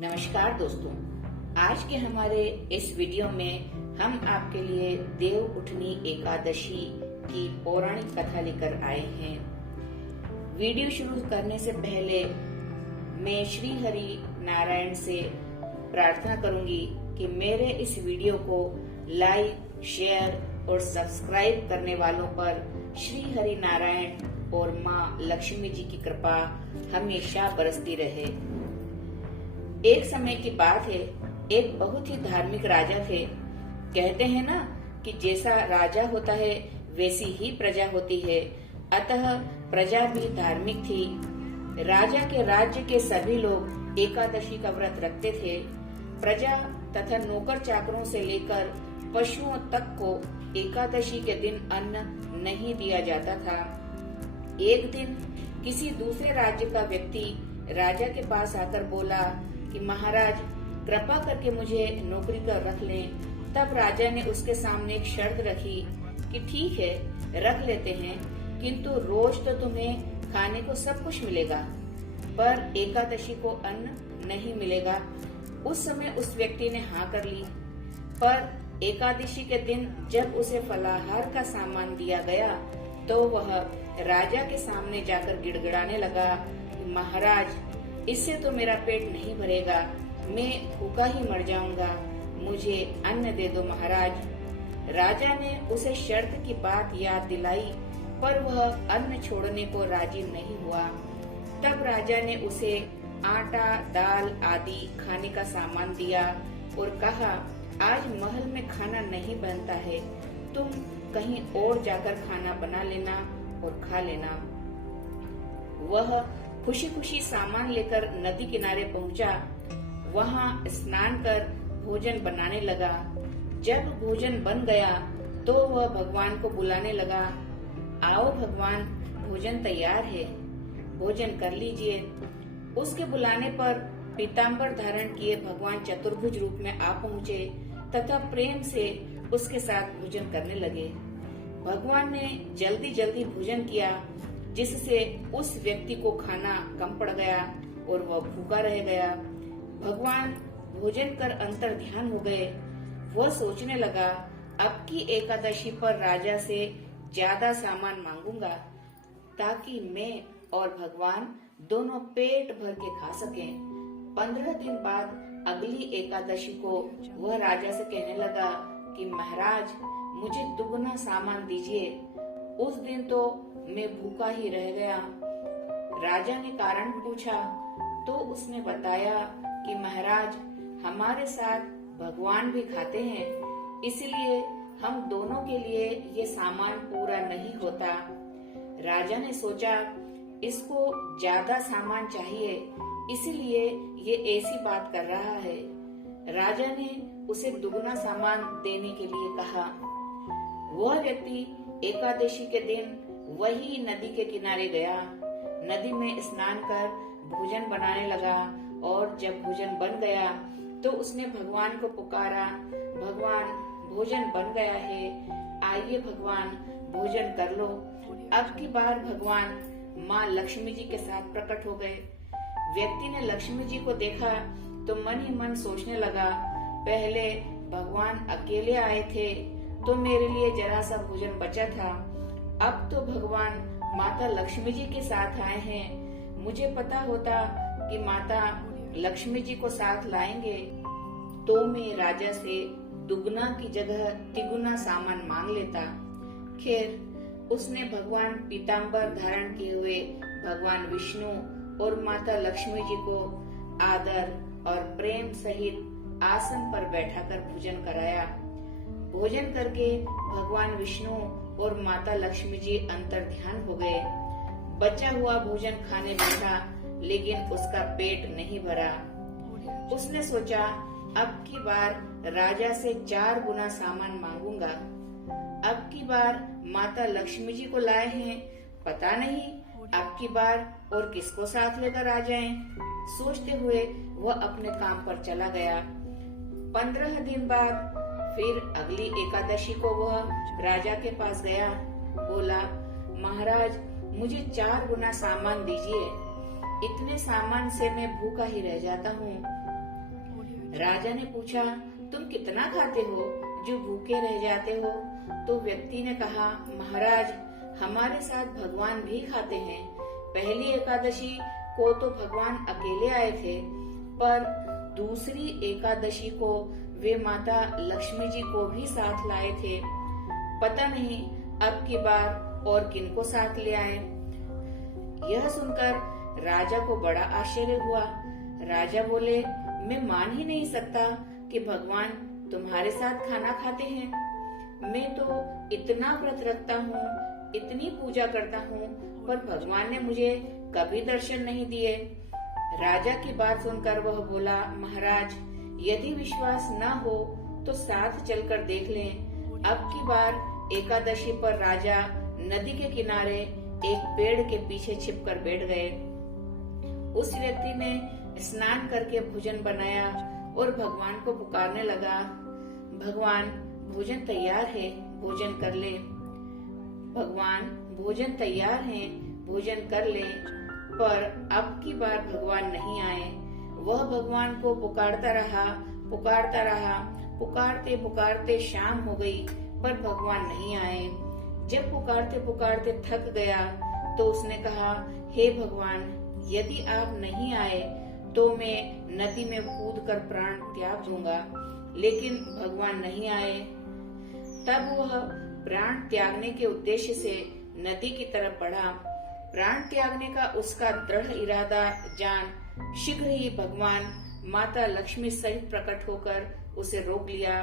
नमस्कार दोस्तों, आज के हमारे इस वीडियो में हम आपके लिए देव उठनी एकादशी की पौराणिक कथा लेकर आए हैं। वीडियो शुरू करने से पहले मैं श्री हरि नारायण से प्रार्थना करूंगी कि मेरे इस वीडियो को लाइक, शेयर और सब्सक्राइब करने वालों पर श्री हरि नारायण और माँ लक्ष्मी जी की कृपा हमेशा बरसती रहे। एक समय की बात है, एक बहुत ही धार्मिक राजा थे। कहते हैं ना कि जैसा राजा होता है वैसी ही प्रजा होती है, अतः प्रजा भी धार्मिक थी। राजा के राज्य के सभी लोग एकादशी का व्रत रखते थे। प्रजा तथा नौकर चाकरों से लेकर पशुओं तक को एकादशी के दिन अन्न नहीं दिया जाता था। एक दिन किसी दूसरे राज्य का व्यक्ति राजा के पास आकर बोला कि महाराज, कृपा करके मुझे नौकरी पर रख लें। तब राजा ने उसके सामने एक शर्त रखी कि ठीक है, रख लेते हैं, किंतु रोज तो तुम्हें खाने को सब कुछ मिलेगा, पर एकादशी को अन्न नहीं मिलेगा। उस समय उस व्यक्ति ने हाँ कर ली, पर एकादशी के दिन जब उसे फलाहार का सामान दिया गया तो वह राजा के सामने जाकर गिड़गिड़ाने लगा, महाराज, इससे तो मेरा पेट नहीं भरेगा, मैं भूखा ही मर जाऊंगा, मुझे अन्न दे दो महाराज। राजा ने उसे शर्त की बात याद दिलाई, पर वह अन्न छोड़ने को राजी नहीं हुआ। तब राजा ने उसे आटा, दाल आदि खाने का सामान दिया और कहा, आज महल में खाना नहीं बनता है, तुम कहीं और जाकर खाना बना लेना और खा लेना। वह खुशी खुशी सामान लेकर नदी किनारे पहुंचा। वहां स्नान कर भोजन बनाने लगा। जब भोजन बन गया तो वह भगवान को बुलाने लगा, आओ भगवान, भोजन तैयार है, भोजन कर लीजिए। उसके बुलाने पर पीताम्बर धारण किए भगवान चतुर्भुज रूप में आ पहुँचे तथा प्रेम से उसके साथ भोजन करने लगे। भगवान ने जल्दी जल्दी भोजन किया, जिससे उस व्यक्ति को खाना कम पड़ गया और वह भूखा रह गया। भगवान भोजन कर अंतर ध्यान हो गए। वह सोचने लगा, अब की एकादशी पर राजा से ज्यादा सामान मांगूंगा ताकि मैं और भगवान दोनों पेट भर के खा सकें। 15 दिन बाद अगली एकादशी को वह राजा से कहने लगा कि महाराज, मुझे दुगना सामान दीजिए। उस दिन तो मैं भूखा ही रह गया। राजा ने कारण पूछा तो उसने बताया कि महाराज, हमारे साथ भगवान भी खाते हैं, इसलिए हम दोनों के लिए ये सामान पूरा नहीं होता। राजा ने सोचा, इसको ज्यादा सामान चाहिए, इसलिए ये ऐसी बात कर रहा है। राजा ने उसे दुगना सामान देने के लिए कहा। वह व्यक्ति एकादशी के दिन वही नदी के किनारे गया। नदी में स्नान कर भोजन बनाने लगा और जब भोजन बन गया तो उसने भगवान को पुकारा, भगवान, भोजन बन गया है, आइए भगवान, भोजन कर लो। अब की बार भगवान माँ लक्ष्मी जी के साथ प्रकट हो गए। व्यक्ति ने लक्ष्मी जी को देखा तो मन ही मन सोचने लगा, पहले भगवान अकेले आए थे तो मेरे लिए जरा सा भोजन बचा था, अब तो भगवान माता लक्ष्मी जी के साथ आए हैं। मुझे पता होता कि माता लक्ष्मी जी को साथ लाएंगे तो मैं राजा से दुगना की जगह तिगुना सामान मांग लेता। खैर, उसने भगवान पीताम्बर धारण किए हुए भगवान विष्णु और माता लक्ष्मी जी को आदर और प्रेम सहित आसन पर बैठाकर भोजन कराया। भोजन करके भगवान विष्णु और माता लक्ष्मी जी अंतर ध्यान हो गए। बचा हुआ भोजन खाने बैठा, लेकिन उसका पेट नहीं भरा। उसने सोचा, अब की बार राजा से 4 गुना सामान मांगूंगा। अब की बार माता लक्ष्मी जी को लाए हैं, पता नहीं अब की बार और किसको साथ लेकर आ जाएं। सोचते हुए वह अपने काम पर चला गया। 15 दिन बाद फिर अगली एकादशी को वह राजा के पास गया। बोला, महाराज, मुझे 4 गुना सामान दीजिए, इतने सामान से मैं भूखा ही रह जाता हूँ। राजा ने पूछा, तुम कितना खाते हो जो भूखे रह जाते हो? तो व्यक्ति ने कहा, महाराज, हमारे साथ भगवान भी खाते हैं। पहली एकादशी को तो भगवान अकेले आए थे, पर दूसरी एकादशी को वे माता लक्ष्मी जी को भी साथ लाए थे। पता नहीं अब की बार और किनको साथ ले आए। यह सुनकर राजा को बड़ा आश्चर्य हुआ। राजा बोले, मैं मान ही नहीं सकता कि भगवान तुम्हारे साथ खाना खाते हैं। मैं तो इतना व्रत रखता हूँ, इतनी पूजा करता हूँ, पर भगवान ने मुझे कभी दर्शन नहीं दिए। राजा की बात सुनकर वह बोला, महाराज, यदि विश्वास न हो तो साथ चलकर देख लें। अब की बार एकादशी पर राजा नदी के किनारे एक पेड़ के पीछे छिपकर बैठ गए। उस व्यक्ति ने स्नान करके भोजन बनाया और भगवान को पुकारने लगा, भगवान, भोजन तैयार है, भोजन कर ले। भगवान, भोजन तैयार है, भोजन कर ले। पर अब की बार भगवान नहीं आए। वह भगवान को पुकारता रहा, पुकारता रहा। पुकारते पुकारते शाम हो गई, पर भगवान नहीं आए। जब पुकारते पुकारते थक गया तो उसने कहा, हे भगवान, यदि आप नहीं आए तो मैं नदी में कूदकर प्राण त्याग दूंगा। लेकिन भगवान नहीं आए। तब वह प्राण त्यागने के उद्देश्य से नदी की तरफ बढ़ा। प्राण त्यागने का उसका दृढ़ इरादा जान शीघ्र ही भगवान माता लक्ष्मी सहित प्रकट होकर उसे रोक लिया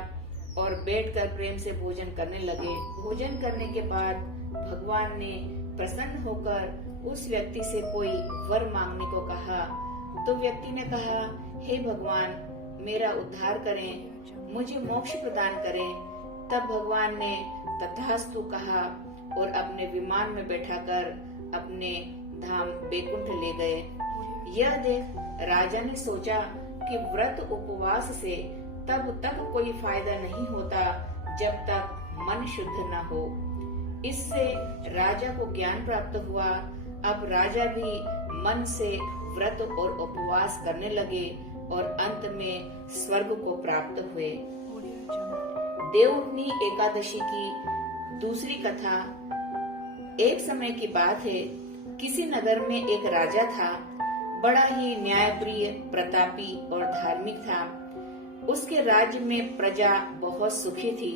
और बैठकर प्रेम से भोजन करने लगे। भोजन करने के बाद भगवान ने प्रसन्न होकर उस व्यक्ति से कोई वर मांगने को कहा। तो व्यक्ति ने कहा, हे भगवान, मेरा उद्धार करें, मुझे मोक्ष प्रदान करें। तब भगवान ने तथास्तु कहा और अपने विमान में बैठाकर अपने धाम बैकुंठ ले गए। यह देख राजा ने सोचा कि व्रत उपवास से तब तक कोई फायदा नहीं होता जब तक मन शुद्ध न हो। इससे राजा को ज्ञान प्राप्त हुआ। अब राजा भी मन से व्रत और उपवास करने लगे और अंत में स्वर्ग को प्राप्त हुए। देवउठनी एकादशी की दूसरी कथा। एक समय की बात है, किसी नगर में एक राजा था। बड़ा ही न्यायप्रिय, प्रतापी और धार्मिक था। उसके राज्य में प्रजा बहुत सुखी थी।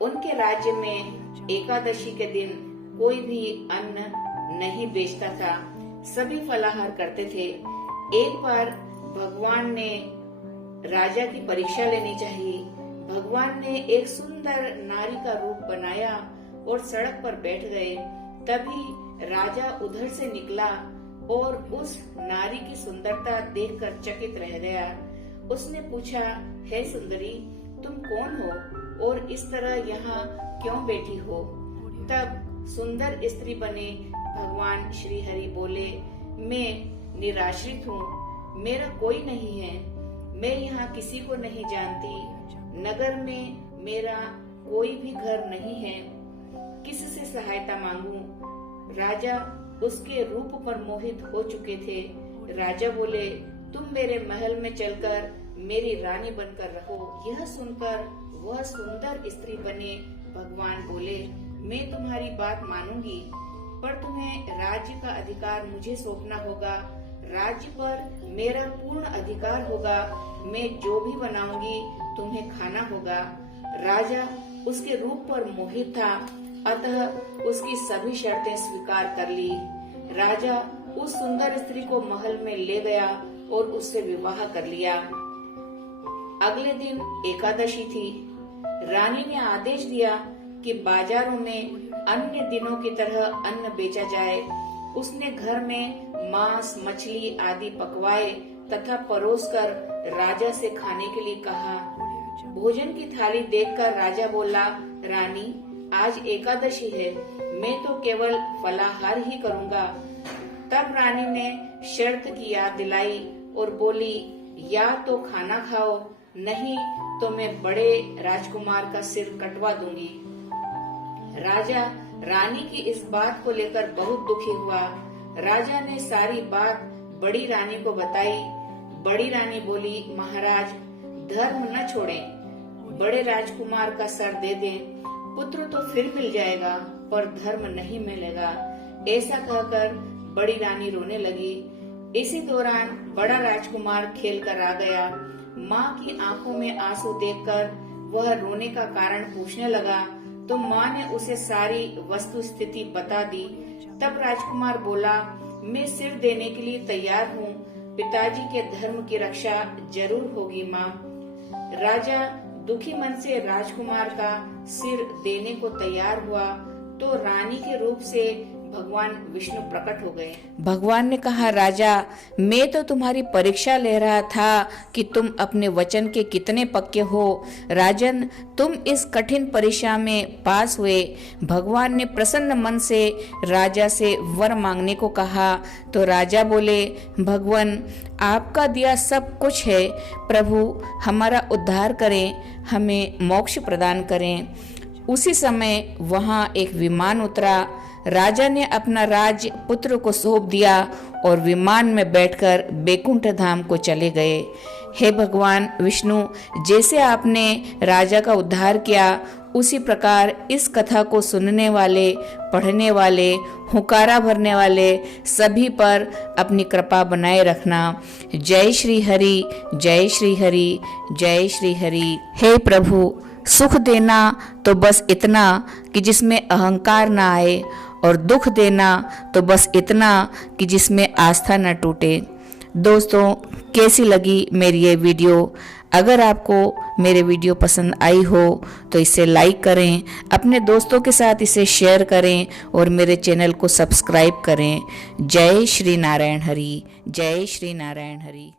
उनके राज्य में एकादशी के दिन कोई भी अन्न नहीं बेचता था, सभी फलाहार करते थे। एक बार भगवान ने राजा की परीक्षा लेनी चाहिए। भगवान ने एक सुंदर नारी का रूप बनाया और सड़क पर बैठ गए। तभी राजा उधर से निकला और उस नारी की सुंदरता देखकर चकित रह गया। उसने पूछा, हे सुंदरी, तुम कौन हो और इस तरह यहाँ क्यों बैठी हो? तब सुंदर स्त्री बने भगवान श्री हरि बोले, मैं निराश्रित हूँ, मेरा कोई नहीं है, मैं यहाँ किसी को नहीं जानती, नगर में मेरा कोई भी घर नहीं है, किससे सहायता मांगूं? राजा उसके रूप पर मोहित हो चुके थे। राजा बोले, तुम मेरे महल में चलकर मेरी रानी बनकर रहो। यह सुनकर वह सुंदर स्त्री बने भगवान बोले, मैं तुम्हारी बात मानूंगी, पर तुम्हें राज्य का अधिकार मुझे सौंपना होगा। राज्य पर मेरा पूर्ण अधिकार होगा। मैं जो भी बनाऊंगी तुम्हें खाना होगा। राजा उसके रूप पर मोहित था, अतः उसकी सभी शर्तें स्वीकार कर ली। राजा उस सुंदर स्त्री को महल में ले गया और उससे विवाह कर लिया। अगले दिन एकादशी थी। रानी ने आदेश दिया कि बाजारों में अन्य दिनों की तरह अन्न बेचा जाए। उसने घर में मांस, मछली आदि पकवाए तथा परोसकर राजा से खाने के लिए कहा। भोजन की थाली देखकर राजा बोला, रानी, आज एकादशी है, मैं तो केवल फलाहार ही करूंगा। तब रानी ने शर्त की याद दिलाई और बोली, या तो खाना खाओ, नहीं तो मैं बड़े राजकुमार का सिर कटवा दूंगी। राजा रानी की इस बात को लेकर बहुत दुखी हुआ। राजा ने सारी बात बड़ी रानी को बताई। बड़ी रानी बोली, महाराज, धर्म न छोड़ें, बड़े राजकुमार का सर दे दें, पुत्र तो फिर मिल जाएगा पर धर्म नहीं मिलेगा। ऐसा कहकर बड़ी रानी रोने लगी। इसी दौरान बड़ा राजकुमार खेल कर आ गया। माँ की आंखों में आंसू देखकर वह रोने का कारण पूछने लगा तो माँ ने उसे सारी वस्तु स्थिति बता दी। तब राजकुमार बोला, मैं सिर देने के लिए तैयार हूँ, पिताजी के धर्म की रक्षा जरूर होगी माँ। राजा दुखी मन से राजकुमार का सिर देने को तैयार हुआ तो रानी के रूप से भगवान विष्णु प्रकट हो गए। भगवान ने कहा, राजा, मैं तो तुम्हारी परीक्षा ले रहा था कि तुम अपने वचन के कितने पक्के हो। राजन, तुम इस कठिन परीक्षा में पास हुए। भगवान ने प्रसन्न मन से राजा से वर मांगने को कहा तो राजा बोले, भगवान, आपका दिया सब कुछ है, प्रभु हमारा उद्धार करें, हमें मोक्ष प्रदान करें। उसी समय वहां एक विमान उतरा। राजा ने अपना राज्य पुत्र को सौंप दिया और विमान में बैठकर बैकुंठ धाम को चले गए। हे भगवान विष्णु, जैसे आपने राजा का उद्धार किया, उसी प्रकार इस कथा को सुनने वाले, पढ़ने वाले, हुंकारा भरने वाले सभी पर अपनी कृपा बनाए रखना। जय श्री हरि, जय श्री हरि, जय श्री हरि। हे प्रभु, सुख देना तो बस इतना कि जिसमें अहंकार ना आए, और दुख देना तो बस इतना कि जिसमें आस्था न टूटे। दोस्तों, कैसी लगी मेरी ये वीडियो? अगर आपको मेरे वीडियो पसंद आई हो तो इसे लाइक करें, अपने दोस्तों के साथ इसे शेयर करें और मेरे चैनल को सब्सक्राइब करें। जय श्री नारायण हरि, जय श्री नारायण हरि।